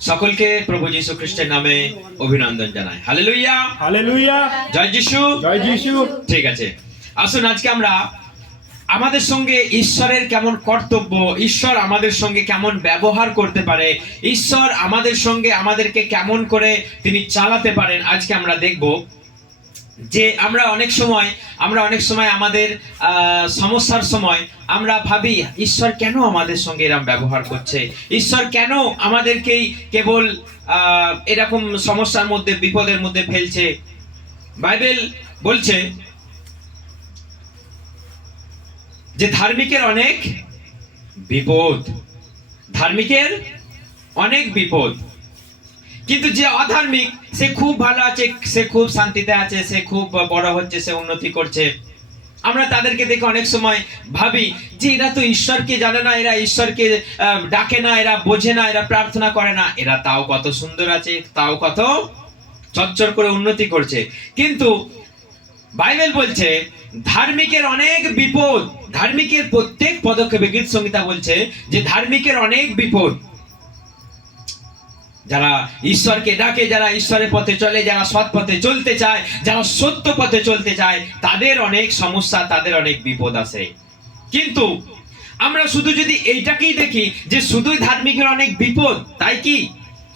সকলকে প্রভু যীশু খ্রিস্টের নামে অভিনন্দন জানাই। হালেলুয়া, হালেলুয়া, জয় যিশু, জয় যিশু। ঠিক আছে, আসুন আজকে আমরা আমাদের সঙ্গে ঈশ্বরের কেমন কর্তব্য, ঈশ্বর আমাদের সঙ্গে কেমন ব্যবহার করতে পারে, ঈশ্বর আমাদের সঙ্গে আমাদেরকে কেমন করে তিনি চালাতে পারেন, আজকে আমরা দেখব। যে আমরা অনেক সময় আমাদের সমস্যার সময় আমরা ভাবি ঈশ্বর কেন আমাদের সঙ্গে এরকম ব্যবহার করছে, ঈশ্বর কেন আমাদেরকেই কেবল এরকম সমস্যার মধ্যে, বিপদের মধ্যে ফেলছে। বাইবেল বলছে যে ধার্মিকের অনেক বিপদ, ধার্মিকের অনেক বিপদ, কিন্তু যে অধার্মিক সে খুব ভালো আছে, সে খুব শান্তিতে আছে, সে খুব বড় হচ্ছে, সে উন্নতি করছে। আমরা তাদেরকে দেখে অনেক সময় ভাবি যে এরা তো ঈশ্বরকে জানে না, এরা ঈশ্বরকে ডাকে না, এরা বোঝে না, এরা প্রার্থনা করে না, এরা তাও কত সুন্দর আছে, তাও কত চচ্চর করে উন্নতি করছে। কিন্তু বাইবেল বলছে ধার্মিকের অনেক বিপদ, ধার্মিকের প্রত্যেক পদক্ষেপে, গীত সংহিতা বলছে যে ধার্মিকের অনেক বিপদ। যারা ঈশ্বরকে ডাকে, যারা ঈশ্বরের পথে চলে, যারা সৎ পথে চলতে চায়, যারা সত্য পথে চলতে চায়, তাদের অনেক সমস্যা, তাদের অনেক বিপদ আছে। কিন্তু আমরা শুধু যদি এইটাকেই দেখি যে শুধুই ধার্মিকের অনেক বিপদ, তাই কি?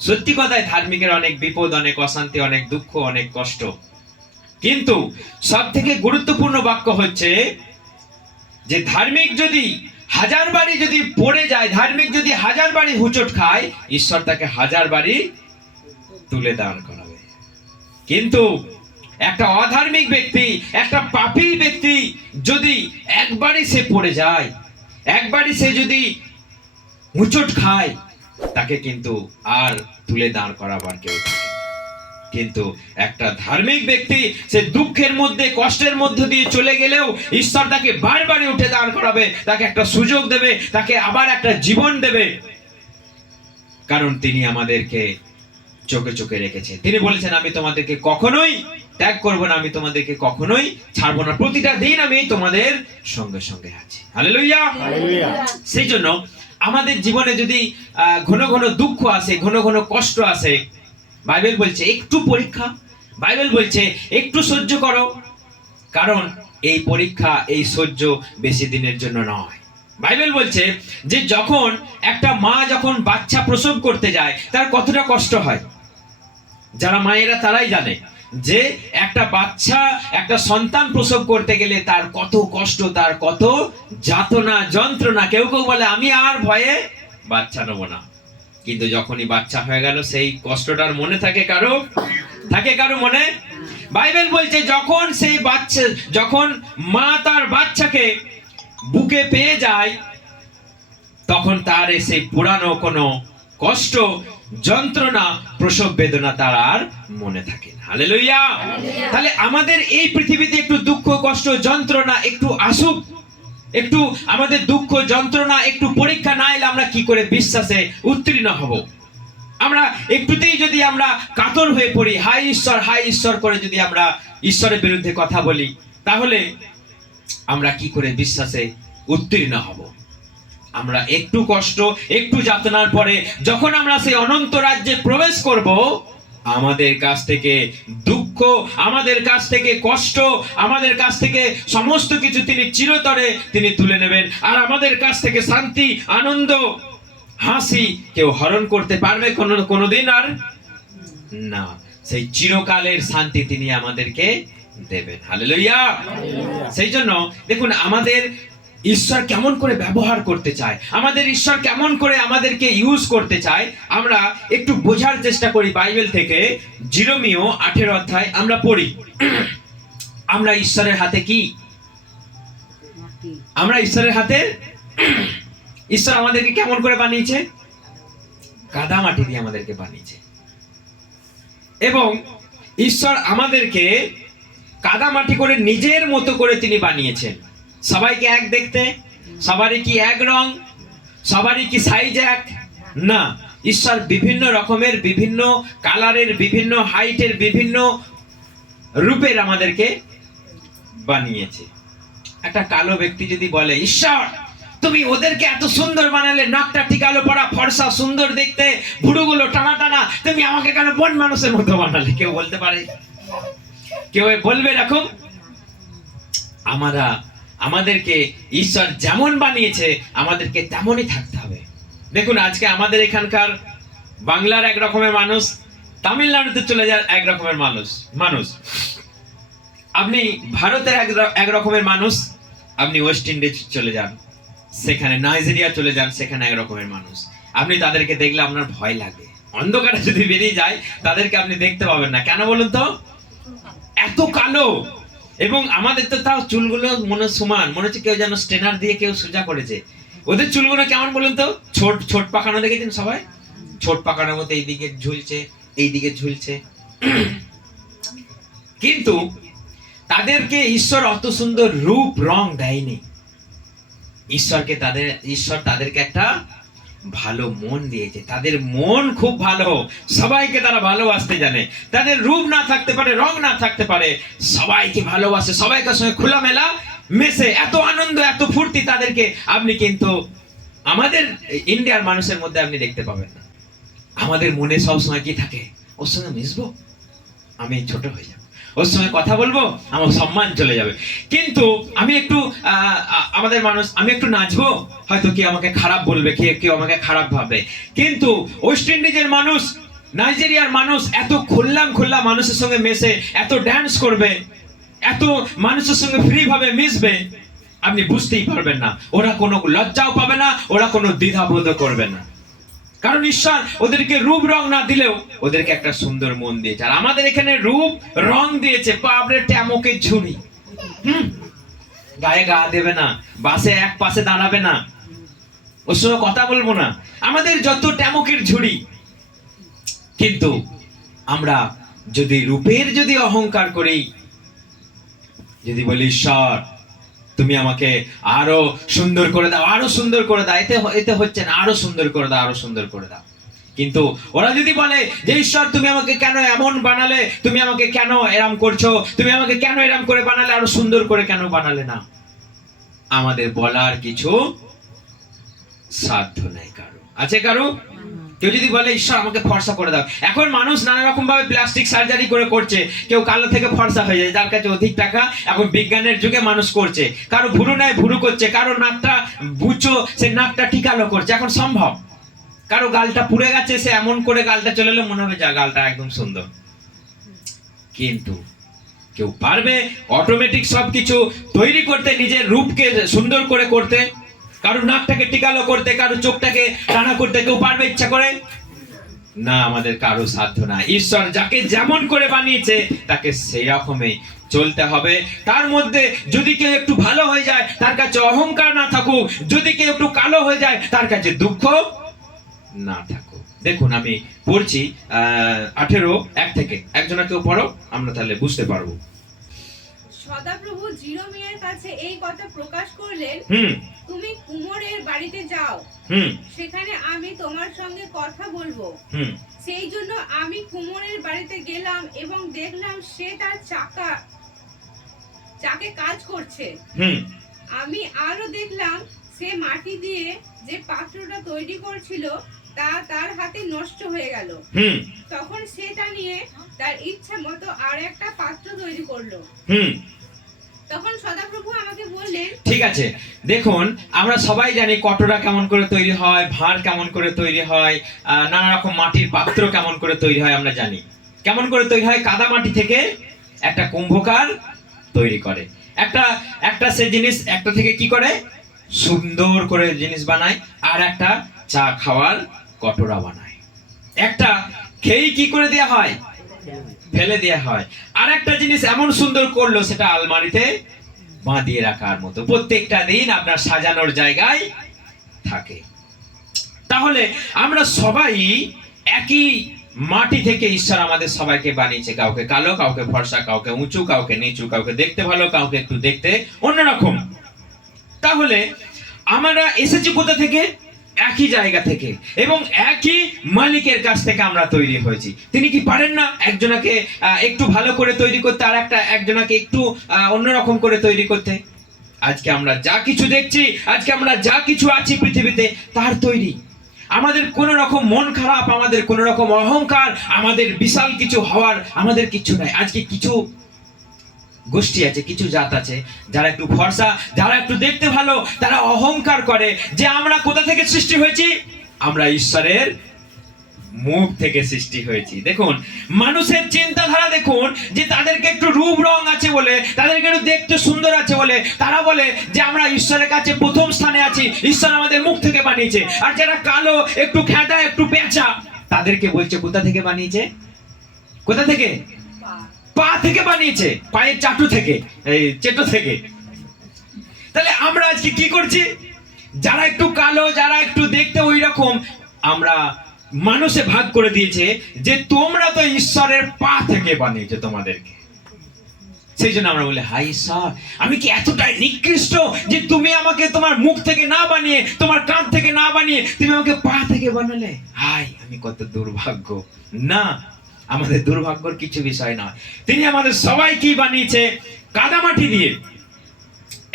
সত্যি কথায় ধার্মিকের অনেক বিপদ, অনেক অশান্তি, অনেক দুঃখ, অনেক কষ্ট। কিন্তু সব থেকে গুরুত্বপূর্ণ বাক্য হচ্ছে যে ধার্মিক যদি হাজার বাড়ি যদি পড়ে যায়, ধার্মিক যদি হাজার বাড়ি হুঁচট খায়, ঈশ্বর তাকে হাজার বাড়ি তুলে দাঁড় করাবে। কিন্তু একটা অধার্মিক ব্যক্তি, একটা পাপী ব্যক্তি যদি একবারই সে পড়ে যায়, একবারই সে যদি হুঁচট খায়, তাকে কিন্তু আর তুলে দাঁড় করাবার কেউ থাকে। কিন্তু একটা ধার্মিক ব্যক্তি সে দুঃখের মধ্যে, কষ্টের মধ্যে দিয়ে চলে গেলেও ঈশ্বর তাকে বারবার উঠে দাঁড় করাবে, তাকে একটা সুযোগ দেবে, তাকে আবার একটা জীবন দেবে। কারণ তিনি আমাদেরকে চোখে চোখে রেখেছে। তিনি বলেছেন আমি তোমাদেরকে কখনোই ত্যাগ করব না, আমি তোমাদেরকে কখনোই ছাড়বো না, প্রতিটা দিন আমি তোমাদের সঙ্গে সঙ্গে আছি। Hallelujah, hallelujah. সেই জন্য আমাদের জীবনে যদি ঘন ঘন দুঃখ আসে, ঘন ঘন কষ্ট আসে, বাইবেল বলছে একটু পরীক্ষা, বাইবেল বলছে একটু সহ্য করো, কারণ এই পরীক্ষা, এই সহ্য বেশি দিনের জন্য নয়। বাইবেল বলছে যে যখন একটা মা যখন বাচ্চা প্রসব করতে যায়, তার কতটা কষ্ট হয়, যারা মায়েরা তারাই জানে যে একটা বাচ্চা, একটা সন্তান প্রসব করতে গেলে তার কত কষ্ট, তার কত যাতনা, যন্ত্রণা। কেউ কেউ বলে আমি আর ভয়ে বাচ্চা নেবো না, কিন্তু যখনই বাচ্চা হয়ে গেল সেই কষ্টটার মনে থাকে কারো? থাকে কারো মনে? বাইবেল বলছে যখন সেই বাচ্চা, যখন মা তার বাচ্চাকে বুকে পেয়ে যায়, তখন তার এসে পুরানো কোনো কষ্ট, যন্ত্রণা, প্রসব বেদনা তার আর মনে থাকে না। হালেলুয়া। তাহলে আমাদের এই পৃথিবীতে একটু দুঃখ, কষ্ট, যন্ত্রণা একটু আসুক, একটু আমাদের দুঃখ, যন্ত্রণা, একটু পরীক্ষা না এলে আমরা কি করে বিশ্বাসে উত্তীর্ণ হব? আমরা একটুতেই যদি আমরা কাতর হয়ে পড়ি, হাই ঈশ্বর করে যদি আমরা ঈশ্বরের বিরুদ্ধে কথা বলি, তাহলে আমরা কি করে বিশ্বাসে উত্তীর্ণ হব? আমরা একটু কষ্ট, একটু যাতনার পরে যখন আমরা সেই অনন্ত রাজ্যে প্রবেশ করব, আমাদের কাছ থেকে দুঃখ, আমাদের কাছ থেকে কষ্ট, আমাদের কাছ থেকে সমস্ত কিছু তিনি চিরতরে তিনি তুলে নেবেন। আর আমাদের কাছ থেকে শান্তি, আনন্দ, হাসি কেউ হরণ করতে পারবে কোনোদিন আর না। সেই চিরকালের শান্তি তিনি আমাদেরকে দেবেন। হালেলুয়া। সেই জন্য দেখুন আমাদের ঈশ্বর কেমন করে ব্যবহার করতে চায়, আমাদের ঈশ্বর কেমন করে আমাদেরকে ইউজ করতে চায়, আমরা একটু বোঝার চেষ্টা করি। বাইবেল থেকে জিরোমিও 18 অধ্যায় আমরা পড়ি। আমরা ঈশ্বরের হাতে কি? আমরা ঈশ্বরের হাতে। ঈশ্বর আমাদেরকে কেমন করে বানিয়েছে? কাদা মাটি দিয়ে আমাদেরকে বানিয়েছে। এবং ঈশ্বর আমাদেরকে কাদা মাটি করে নিজের মতো করে তিনি বানিয়েছেন। সবাইকে এক দেখতে, সবারই কি এক রং, সবারই কি সাইজ এক? না, ঈশ্বর বিভিন্ন রকমের, বিভিন্ন কালারের, বিভিন্ন হাইটের, বিভিন্ন রূপের আমাদেরকে বানিয়েছে। একটা কালো ব্যক্তি যদি বলে ঈশ্বর তুমি ওদেরকে এত সুন্দর বানালে, নাকটা টিকালো পড়া, ফর্সা, সুন্দর দেখতে, ভুরুগুলো টানা তুমি আমাকে কেন বন মানুষের মতো বানালে? কেউ বলতে পারে? কেউ বলবে এরকম? আমাদেরকে ঈশ্বর যেমন বানিয়েছে আমাদেরকে তেমনই থাকতে হবে। দেখুন, আজকে আমাদের এখানকার বাংলার এক রকমের মানুষ, তামিলনাড়ুতে চলে যায় এক রকমের মানুষ, আপনি ভারতের এক রকমের মানুষ, আপনি ওয়েস্ট ইন্ডিজ চলে যান, সেখানে নাইজেরিয়া চলে যান, সেখানে এক রকমের মানুষ। আপনি তাদেরকে দেখলে আপনার ভয় লাগে। অন্ধকারে যদি বেরিয়ে যায় তাদেরকে আপনি দেখতে পাবেন না। কেন বলুন তো? এত কালো। এবং আমাদের তো তাও চুলগুলো মনে সমান, মনে হচ্ছে কেউ যেন স্ট্রেনার দিয়ে কেউ সোজা করেছে। ওদের চুলগুলো কেমন বলুন তো? ছোট পাকানো দেখেছেন সবাই? ছোট পাকানোর মতো এইদিকে ঝুলছে, এইদিকে ঝুলছে। কিন্তু তাদেরকে ঈশ্বর অত সুন্দর রূপ রং দেয়নি। ঈশ্বর তাদেরকে একটা ভালো মন দিয়েছে। তাদের মন খুব ভালো, সবাইকে তারা ভালোবাসতে জানে। তাদের রূপ না থাকতে পারে, রং না থাকতে পারে, সবাইকে ভালোবাসে, সবাইকার সঙ্গে খোলামেলা মেশে, এত আনন্দ, এত ফুর্তি তাদেরকে আপনি কিন্তু আমাদের ইন্ডিয়ার মানুষের মধ্যে আপনি দেখতে পাবেন না। আমাদের মনে সবসময় কি থাকে? ওর সঙ্গে মিশবো, আমি ছোট হয়ে যাবো, ওর সঙ্গে কথা বলবো, আমার সম্মান চলে যাবে। কিন্তু আমি একটু আমি একটু নাচবো, হয়তো কেউ আমাকে খারাপ বলবে, কেউ আমাকে খারাপ ভাববে। কিন্তু ওয়েস্ট ইন্ডিজের মানুষ, নাইজেরিয়ার মানুষ এত খোল্লা মানুষের সঙ্গে মেশে, এত ড্যান্স করবে, এত মানুষের সঙ্গে ফ্রি ভাবে মিশবে, আপনি বুঝতেই পারবেন না। ওরা কোনো লজ্জাও পাবে না, ওরা কোনো দ্বিধাবোধ করবে না। কারণ ঈশ্বর ওদেরকে রূপ রং না দিলেও ওদেরকে একটা সুন্দর মন দিয়েছে। আর আমাদের এখানে রূপ রং দিয়েছে, পাবরে ট্যামকের ঝুড়ি, গায়ে গা দেবে না, বাসে এক পাশে দাঁড়াবে না, ওর সঙ্গে কথা বলবো না, আমাদের যত ট্যামকের ঝুড়ি। কিন্তু আমরা যদি রূপের যদি অহংকার করি, যদি বলি ঈশ্বর তুমি আমাকে আরো সুন্দর করে দাও, আরো সুন্দর করে দাও, এতে হচ্ছে না, আরো সুন্দর করে দাও, আরো সুন্দর করে দাও। কিন্তু ওরা যদি বলে যে ঈশ্বর তুমি আমাকে কেন এমন বানালে, তুমি আমাকে কেন এরম করছো, তুমি আমাকে কেন এরম করে বানালে, আরো সুন্দর করে কেন বানালে না, আমাদের বলার কিছু সাধ্য নেই। কারো আছে? কারো? কেউ যদি বলে ঈশ্বর আমাকে ফর্সা করে দাও, এখন মানুষ নানা রকম ভাবে প্লাস্টিক সার্জারি করছে, কেউ কালো থেকে ফর্সা হয়ে যায়, যার কাছে অধিক টাকা, এখন বিজ্ঞানের যুগে মানুষ করছে। কারো ভুরু নাই ভুরু করছে, কারো নাকটা বুচো, সে নাকটা ঠিকালো করছে, এখন সম্ভব। কারো গালটা পুড়ে গেছে, সে এমন করে গালটা চলে এলো, মনে হবে যা গালটা একদম সুন্দর। কিন্তু কেউ পারবে অটোমেটিক সবকিছু তৈরি করতে, নিজের রূপকে সুন্দর করে করতে? কারো নাকটাকে টিকালো করতে, কারো চোখটাকে টানা করতে কেউ পারবে ইচ্ছা করে? না, আমাদের কারো সাধ্য না। ঈশ্বর যাকে যেমন করে বানিয়েছে তাকে সেই রকমই চলতে হবে। তার মধ্যে যদি কেউ একটু ভালো হয়ে যায়, তার কাছে অহংকার না থাকুক, যদি কেউ একটু কালো হয়ে যায়, তার কাছে দুঃখ না থাকুক। দেখুন, আমি পড়ছি 18:1 থেকে, একজনা কেউ পড়ো, আমরা তাহলে বুঝতে পারবো। সদাপ্রভু জিরোমিয়ার কাছে এই কথা প্রকাশ করলেন, তুমি কুমোরের বাড়িতে যাও, সেখানে আমি তোমার সঙ্গে কথা বলবো। সেই জন্য আমি কুমোরের বাড়িতে গেলাম এবং দেখলাম সে তার চাকে কাজ করছে। আমি আরো দেখলাম সে মাটি দিয়ে যে পাত্রটা তৈরি করছিল তা তার হাতে নষ্ট হয়ে গেল। তখন সে তা নিয়ে তার ইচ্ছা মতো আর একটা পাত্র তৈরি করলো। তখন সদাপ্রভু আমাকে বললেন, ঠিক আছে, দেখুন আমরা সবাই জানি কটরা কেমন করে তৈরি হয়, ভাঁড় কেমন করে তৈরি হয়, নানা রকম মাটির পাত্র কেমন করে তৈরি হয়, আমরা জানি কেমন করে তৈরি হয়। কাদা মাটি থেকে একটা কুম্ভকার তৈরি করে, একটা সে জিনিস একটা থেকে কি করে সুন্দর করে জিনিস বানায়, আর একটা চা খাওয়ার কটরা বানায়। একটা খেয়ে কি করে দেয়া হয়? ফেলে দেয়া হয়। আর একটা জিনিস এমন সুন্দর করলো, সেটা আলমারিতে বাঁধিয়ে রাখার মতো, প্রত্যেকটা দিন আপনার সাজানোর জায়গায় থাকে। তাহলে আমরা সবাই একই মাটি থেকে ঈশ্বর আমাদের সবাইকে বানিয়েছে, কাউকে কালো, কাউকে ফর্সা, কাউকে উঁচু, কাউকে নিচু, কাউকে দেখতে ভালো, কাউকে একটু দেখতে অন্যরকম। তাহলে আমরা এসেছি কোথা থেকে? একই জায়গা থেকে, এবং একই মালিকের কাছ থেকে আমরা তৈরি হয়েছি। তিনি কি পারেন না একজনাকে একটু ভালো করে তৈরি করতে, আর একজনাকে একটু অন্যরকম করে তৈরি করতে? আজকে আমরা যা কিছু দেখছি, আজকে আমরা যা কিছু আছি পৃথিবীতে, তার তৈরি। আমাদের কোনো রকম মন খারাপ, আমাদের কোনো রকম অহংকার, আমাদের বিশাল কিছু হওয়ার আমাদের কিছু নাই। আজকে কিছু গোষ্ঠী আছে, কিছু জাত আছে যারা একটু ফর্সা, যারা একটু দেখতে ভালো, তারা অহংকার করে যে আমরা কোথা থেকে সৃষ্টি হয়েছি, আমরা ঈশ্বরের মুখ থেকে সৃষ্টি হয়েছি। দেখুন মানুষের চিন্তাধারা, দেখুন যে তাদেরকে একটু রূপ রং আছে বলে, তাদেরকে একটু দেখতে সুন্দর আছে বলে তারা বলে যে আমরা ঈশ্বরের কাছে প্রথম স্থানে আছি, ঈশ্বর আমাদের মুখ থেকে বানিয়েছে। আর যারা কালো, একটু খেঁটা, একটু পেঁচা, তাদেরকে বলছে কোথা থেকে বানিয়েছে, কোথা থেকে, পা থেকে বানিয়েছে, পায়ের চাটু থেকে, এই চেটো থেকে। তাহলে আমরা আজকে কি করছি, যারা একটু কালো, যারা একটু দেখতে ওই রকম, আমরা মানুষে ভাগ করে দিয়েছে যে তোমরা তো ঈশ্বরের পা থেকে বানিয়েছো তোমাদেরকে। সেই জন্য আমরা বলি হাই ঈশ্বর, আমি কি এতটাই নিকৃষ্ট যে তুমি আমাকে তোমার মুখ থেকে না বানিয়ে, তোমার কান থেকে না বানিয়ে তুমি আমাকে পা থেকে বানালে, হাই আমি কত দুর্ভাগ্য। না, আমাদের দুর্ভাগ্যর কিছু বিষয় নয়। তিনি আমাদের সবাইকে বানিয়েছে কাদামাটি দিয়ে,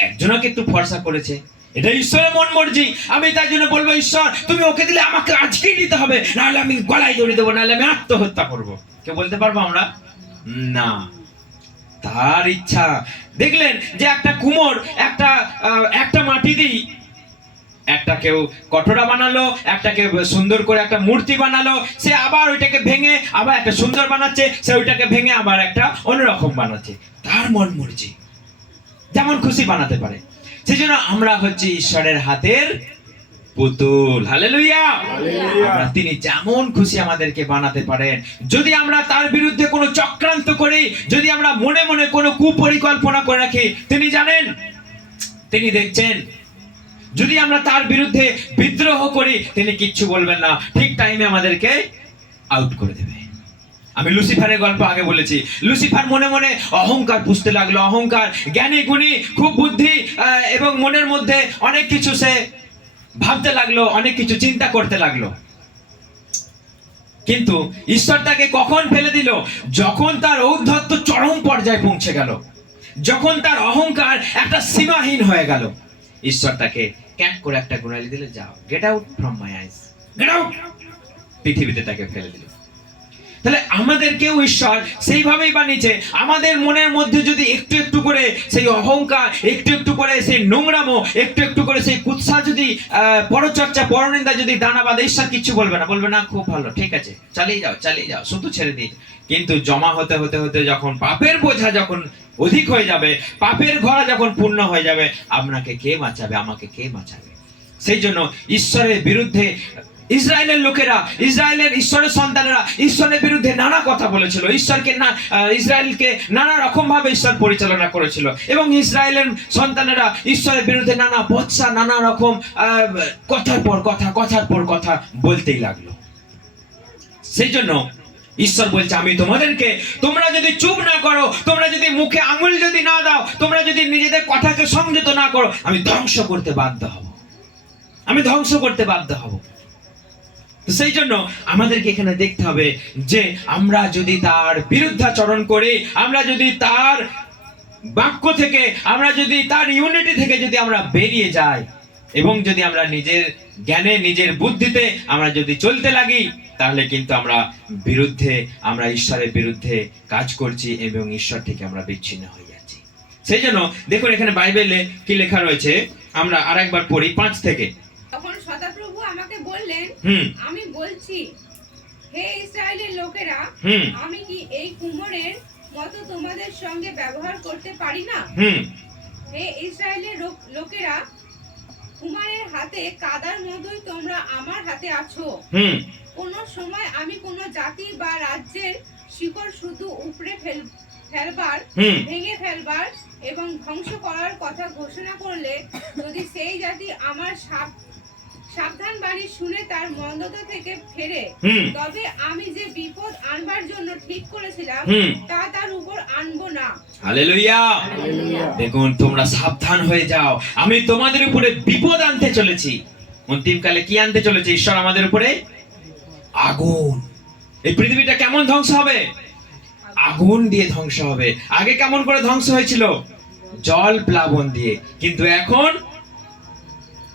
একজনকে একটু ফর্সা করেছে, এটা ঈশ্বরের মন মর্জি। আমি তার জন্য বলবো ঈশ্বর তুমি ওকে দিলে আমাকে আজকেই দিতে হবে, নাহলে আমি গলায় দড়ি দেবো, নাহলে আমি আত্মহত্যা করবো। কে বলতে পারবো আমরা? না, তার ইচ্ছা। দেখলেন যে একটা কুমোর একটা মাটি দিই, একটা কেউ কটোরা বানালো, একটাকে সুন্দর করে একটা মূর্তি বানালো, সে আবার ওইটাকে ভেঙে আবার একটা সুন্দর বানাচ্ছে, সে ওইটাকে ভেঙে আবার একটা অন্যরকম বানাচ্ছে। তার মন মর্জি, যেমন খুশি বানাতে পারে। সেই জন্য আমরা হচ্ছে ঈশ্বরের হাতের পুতুল। হালেলুয়া। আমরা তিনি যেমন খুশি আমাদেরকে বানাতে পারেন। যদি আমরা তার বিরুদ্ধে কোনো চক্রান্ত করি, যদি আমরা মনে মনে কোনো কুপরিকল্পনা করে রাখি, তিনি জানেন, তিনি দেখছেন। যদি আমরা তার বিরুদ্ধে বিদ্রোহ করি, তিনি কিচ্ছু বলবেন না, ঠিক টাইমে আমাদেরকে আউট করে দেবে। আমি লুসিফারের গল্প আগে বলেছি। লুসিফার মনে মনে অহংকার পুষতে লাগলো, অহংকার, জ্ঞানী গুণী, খুব বুদ্ধি, এবং মনের মধ্যে অনেক কিছু সে ভাবতে লাগলো, অনেক কিছু চিন্তা করতে লাগলো। কিন্তু ঈশ্বর তাকে কখন ফেলে দিল? যখন তার ঔদ্ধত্য চরম পর্যায়ে পৌঁছে গেল, যখন তার অহংকার একটা সীমাহীন হয়ে গেল, ঈশ্বর তাকে ক্যাট করে একটা গোড়ালি দিলে, যাও, get out from my eyes, get out, পৃথিবীতে তাকে ফেলে দিল। তাহলে আমাদেরকেও ঈশ্বর সেইভাবেই বানিয়েছে। আমাদের মনের মধ্যে যদি একটু একটু করে সেই অহংকার, একটু একটু করে সেই নোংরামো, একটু একটু করে সেই কুৎসা, যদি পরচর্চা, পরনিন্দা যদি দানা বাঁধে, ঈশ্বর কিচ্ছু বলবে না, বলবে না খুব ভালো, ঠিক আছে, চালিয়ে যাও, চালিয়ে যাও, শুধু ছেড়ে দিই। কিন্তু জমা হতে হতে হতে যখন পাপের বোঝা যখন অধিক হয়ে যাবে, পাপের ঘোড়া যখন পূর্ণ হয়ে যাবে, আপনাকে কে বাঁচাবে, আমাকে কে বাঁচাবে? সেই জন্য ঈশ্বরের বিরুদ্ধে ইসরায়েলের লোকেরা, ঈশ্বরের সন্তানেরা ঈশ্বরের বিরুদ্ধে নানা কথা বলেছিল, ইসরায়েলকে নানা রকম ভাবে ঈশ্বর পরিচালনা করেছিল, এবং ইসরায়েলের সন্তানেরা ঈশ্বরের বিরুদ্ধে নানা বৎসা, নানা রকম কথার পর কথা বলতেই লাগলো। সেই জন্য ঈশ্বর বলছে, আমি তোমাদেরকে, তোমরা যদি চুপ না করো, তোমরা যদি মুখে আঙুল যদি না দাও, তোমরা যদি নিজেদের কথাকে সংযত না করো, আমি ধ্বংস করতে বাধ্য হব, আমি ধ্বংস করতে বাধ্য হব। তো সেই জন্য আমাদেরকে এখানে দেখতে হবে যে আমরা যদি তার বিরুদ্ধাচরণ করি, আমরা যদি তার বাক্য থেকে, আমরা যদি তার ইউনিটি থেকে যদি আমরা বেরিয়ে যাই, এবং যদি আমরা নিজের জ্ঞানে, নিজের বুদ্ধিতে আমরা যদি চলতে লাগি, তাহলে কিন্তু আমরা ঈশ্বরের বিরুদ্ধে কাজ করছি, এবং ঈশ্বর থেকে আমরা বিচ্ছিন্ন হয়ে যাচ্ছি। সেই জন্য দেখুন এখানে বাইবেলে কি লেখা রয়েছে, আমরা আরেকবার পড়ি 5 থেকে। তখন সদাপ্রভু আমাকে বললেন, আমি বলছি, হে ইসরায়েলের লোকেরা, আমি কি এই কুমোরের মতো তোমাদের সঙ্গে ব্যবহার করতে পারি না? হে ইসরায়েলের লোকেরা, কুমারের হাতে কাদার মতোই তোমরা আমার হাতে আছো। কোন সময় আমি কোন জাতি বা রাজ্যের শিকড় শুধু উপড়ে ফেলবার, ভেঙে ফেলবার এবং ধ্বংস করার কথা ঘোষণা করলে, যদি সেই জাতি আমার সাবধান বাণী শুনে তার মন্দতা থেকে ফেরে, তবে আমি যে বিপদ আনবার জন্য ঠিক করেছিলাম তা তার উপর আনবো না। হালেলুয়া। দেখুন তোমরা সাবধান হয়ে যাও, আমি তোমাদের উপরে বিপদ আনতে চলেছি। অন্তিমকালে কি আনতে চলেছে ঈশ্বর আমাদের উপরে? আগুন। এই পৃথিবীটা কেমন ধ্বংস হবে? আগুন দিয়ে ধ্বংস হবে। আগে কেমন করে ধ্বংস হয়েছিল? জল প্লাবন দিয়ে। কিন্তু এখন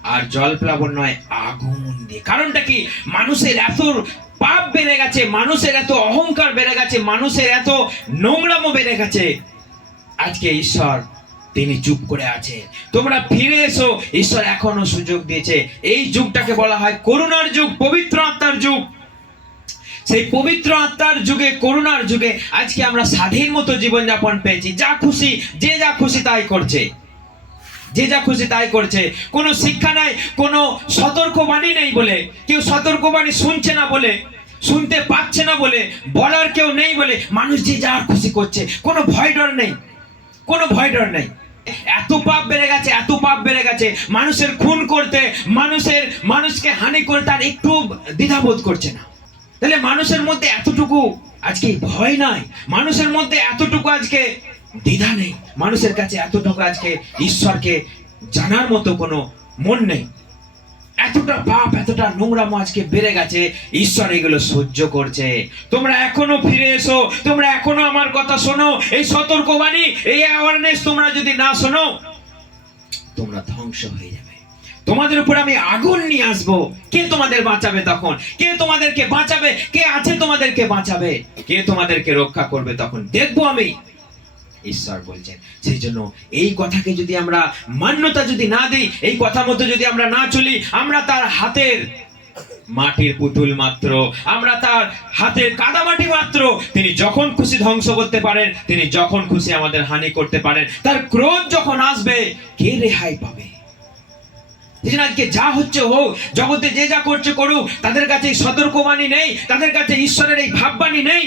আর জল প্লাবন নয়, আগুন দিয়ে। কারণটা কি? মানুষের এত পাপ বেড়ে গেছে, মানুষের এত অহংকার বেড়ে গেছে, মানুষের এত নোংরামো বেড়ে গেছে। আজকে ঈশ্বর তিনি চুপ করে আছে। তোমরা ফিরে এসো, ঈশ্বর এখনো সুযোগ দিয়েছে। এই যুগটাকে বলা হয় করুণার যুগ, পবিত্র আত্মার যুগ। সেই পবিত্র আত্মার যুগে, করুণার যুগে আজকে আমরা স্বাধীন মতো জীবনযাপন পেয়েছি। যা খুশি, যে যা খুশি তাই করছে, যে যা খুশি তাই করছে। কোনো শিক্ষা নাই, কোনো সতর্কবাণী নেই বলে, কেউ সতর্কবাণী শুনছে না বলে, শুনতে পাচ্ছে না বলে, বলার কেউ নেই বলে মানুষ যে যার খুশি করছে। কোনো ভয় ডর নেই, কোনো ভয় ডর নেই। এত পাপ বেড়ে গেছে, এত পাপ বেড়ে গেছে, মানুষের খুন করতে, মানুষকে হানি করতে আর একটু দ্বিধাবোধ করছে না। তাহলে মানুষের মধ্যে এতটুকু আজকে ভয় নাই, মানুষের মধ্যে এতটুকু আজকে দ্বিধা নেই, মানুষের কাছে এতটুকু আজকে ঈশ্বরকে জানার মতো কোনো মন নেই। এতটা পাপ, এতটা নোংরামো আজকে বেড়ে গেছে, ঈশ্বর এগুলো সহ্য করছে। তোমরা এখনো ফিরে এসো, তোমরা এখনো আমার কথা শোনো। এই সতর্কবাণী, এই অ্যাওয়ারনেস তোমরা যদি না শোনো, তোমরা ধ্বংস হয়ে যাবে। তোমাদের উপর আমি আগুন নিয়ে আসবো। কে তোমাদের বাঁচাবে তখন? কে তোমাদেরকে বাঁচাবে? কে আছে তোমাদেরকে বাঁচাবে? কে তোমাদেরকে রক্ষা করবে তখন? দেখবো আমি, ঈশ্বর বলছেন। সেই জন্য এই কথাকে যদি আমরা মান্যতা যদি না দিই, এই কথা মতো যদি আমরা না চলি, আমরা তার হাতের মাটির পুতুল মাত্র, আমরা তার হাতের কাদামাটি মাত্র। তিনি যখন খুশি ধ্বংস করতে পারেন, তিনি যখন খুশি আমাদের হানি করতে পারেন। তার ক্রোধ যখন আসবে, কে রেহাই পাবে? আজকে যা হচ্ছে হোক, জগতে যে যা করছে করুক, তাদের কাছে সতর্কবাণী নেই, তাদের কাছে ঈশ্বরের এই ভাববাণী নেই।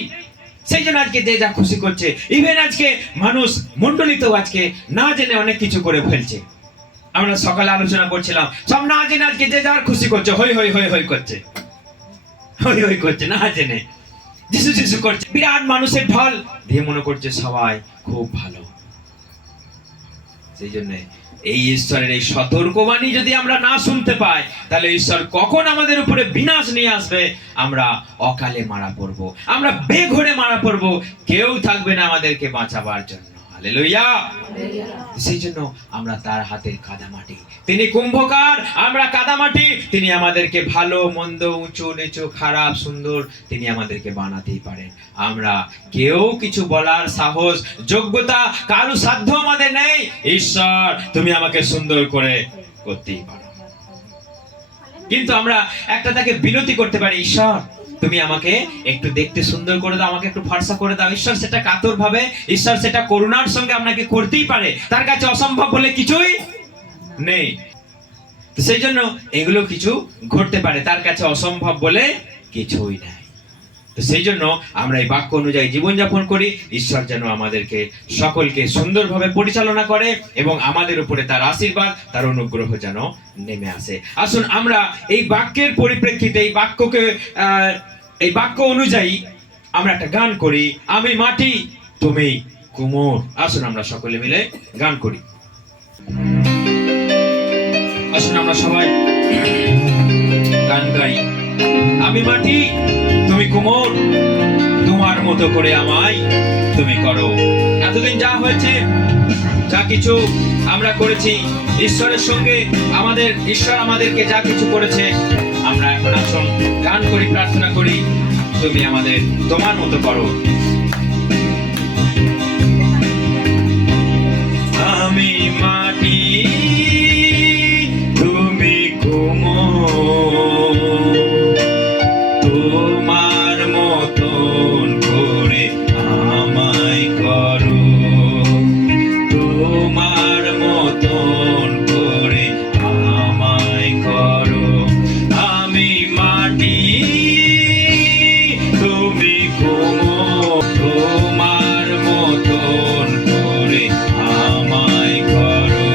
সেই জন্য আজকে যে যা খুশি করছে। ইভেন আজকে মানুষ মন্ডলীতেও আজকে না জেনে অনেক কিছু করে ফেলছে। আমরা সকালে আলোচনা করছিলাম, সব না জেনে আজকে যে যার খুশি করছে, হই হই হই হই করছে, হই হই করছে, না জেনে যিশু যিশু করছে। বিরাট মানুষের ঢল দিয়ে মনে করছে সবাই খুব ভালো। সেই জন্য এই ঈশ্বরের এই সতর্কবাণী যদি আমরা না শুনতে পাই, তাহলে ঈশ্বর কখন আমাদের উপরে বিনাশ নিয়ে আসবে, আমরা অকালে মারা পড়ব, আমরা বেঘরে মারা পড়ব, কেউ থাকবে না আমাদেরকে বাঁচাবার জন্য। হালেলুয়া। সেই জন্য আমরা তার হাতের কাদামাটি। তিনি কুম্ভকার, আমরা কাদামাটি। তিনি আমাদেরকে ভালো মন্দ, উঁচু নিচু, খারাপ সুন্দর তিনি আমাদেরকে বানাতেই পারেন। আমরা কেউ কিছু বলার সাহস, যোগ্যতা, কারো সাধ্য আমাদের নেই। ঈশ্বর তুমি আমাকে সুন্দর করে করতেই পারো। কিন্তু আমরা একটা তাকে বিনতি করতে পারি, ঈশ্বর তুমি আমাকে একটু দেখতে সুন্দর করে দাও, আমাকে একটু ফর্সা করে দাও। ঈশ্বর সেটা কাতর ভাবে, ঈশ্বর সেটা করুণার সঙ্গে আপনাকে করতেই পারে। তার কাছে অসম্ভব বলে কিছুই নেই। তো সেই জন্য এগুলো কিছু ঘটতে পারে, তার কাছে অসম্ভব বলে কিছুই নাই। তো সেই জন্য আমরা এই বাক্য অনুযায়ী জীবনযাপন করি। ঈশ্বর যেন আমাদেরকে সকলকে সুন্দরভাবে পরিচালনা করে এবং আমাদের উপরে তার আশীর্বাদ, তার অনুগ্রহ যেন নেমে আসে। আসুন আমরা এই বাক্যের পরিপ্রেক্ষিতে, এই বাক্য অনুযায়ী আমরা একটা গান করি, আমি মাটি তুমি কুমোর। আসুন আমরা সকলে মিলে গান করি। আসুন আমরা সবাই গান গাই। আমি মাটি তুমি কুমোর, তোমার মতো করে আমায় তুমি করো। এতদিন যা হয়েছে, যা কিছু আমরা করেছি, ঈশ্বরের সঙ্গে ঈশ্বর আমাদেরকে যা কিছু করেছে, আমরা এখন আসুন গান করি, প্রার্থনা করি, তুমি আমাদের তোমার মতো করো। আমি মাটি তুমি কুমোর, তোমার মতন করে আমায় করো, তোমার মতন করে আমায় করো। আমি মাটি তুমি কুমোর, তোমার মতন করে আমায় করো।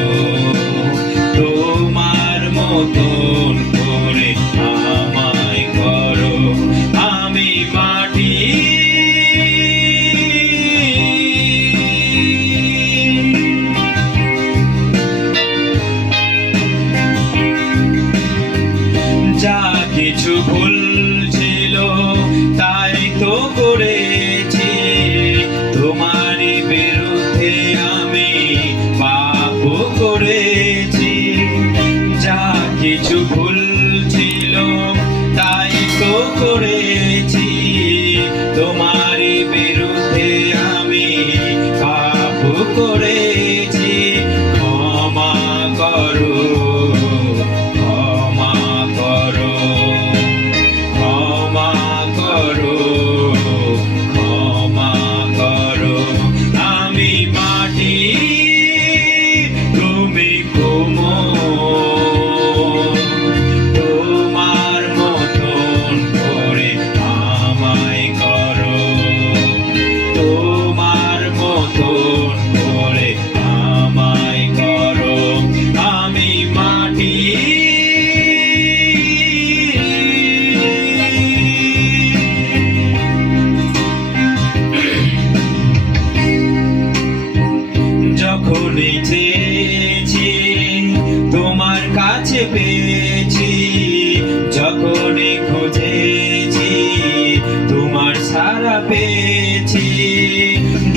সারা পেয়েছি,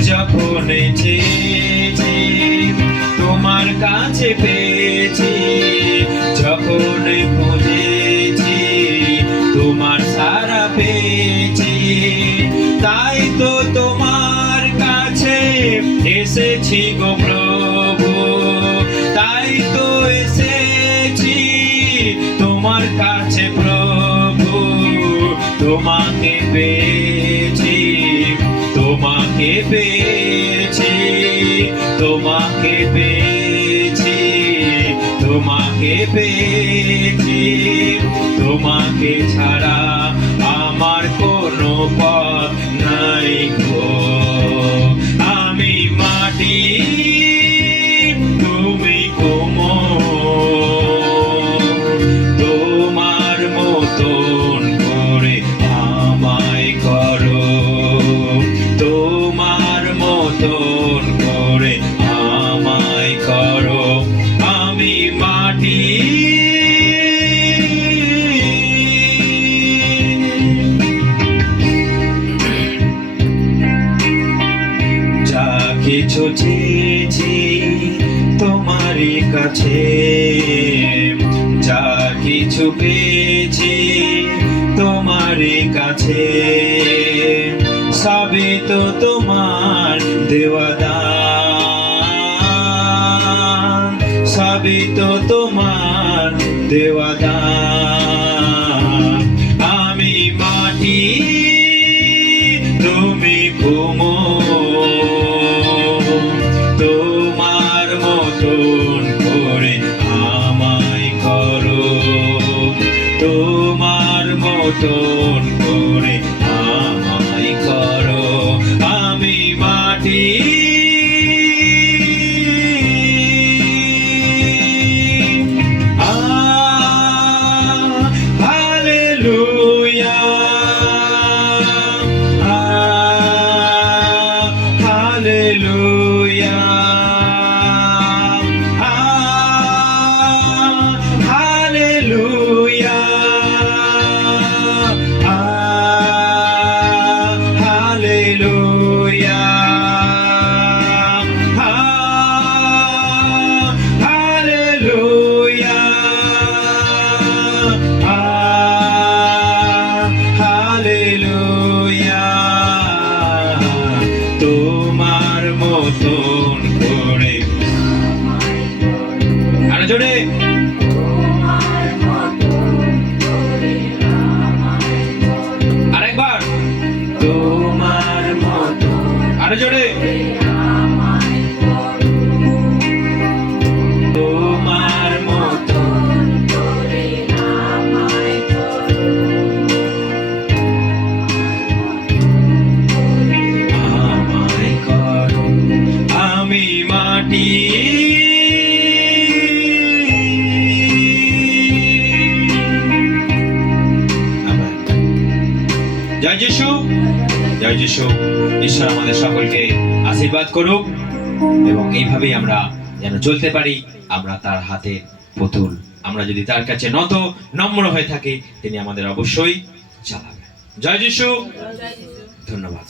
যখন চেয়েছি তোমার কাছে পেয়েছি, যখন খুঁজেছি তোমার সারা পেয়েছি। তাই তো তোমার কাছে এসেছি গো প্রভু, তাই তো এসেছি তোমার কাছে প্রভু। তোমাকে পেয়েছি, তোমাকে পেয়েছি, তোমাকে পেয়েছি, তোমাকে পেয়েছি। তোমাকে ছাড়া আমার কোনো পথ নাই গো। আমি মাটি, তুমি কোমল, তোমার মতন করে আমায় করো, তোমার মতন করে আমায় করো। আমি মাটি, যা কিছু চেয়েছি তোমারই কাছে, যা কিছু পেয়েছি তোমারই কাছে। সবই তো তোমার দেওয়া দান, সবই তো তোমার দেওয়া দান। আমি মাটি, তুমি কোমল, তোমার মতন করে আমায় করো, তোমার মতন করে আমায় করো। আমি মাটি, hallelujah, hallelujah, hallelujah, hallelujah, hallelujah, hallelujah. তোমার মতন করে আরো জোরে, আরেকবার, তোমার মতন, আরো জোরে, তোমার মতন আমায় করো। আমি মাটি, জয় যিশু, জয় যিশু। ঈশ্বর আমাদের সকলকে আশীর্বাদ করুক এবং এইভাবেই আমরা যেন চলতে পারি। আমরা তার হাতে পুতুল, আমরা যদি তার কাছে নত নম্র হয়ে থাকি তিনি আমাদের অবশ্যই চালাবেন। জয় যিশু, ধন্যবাদ।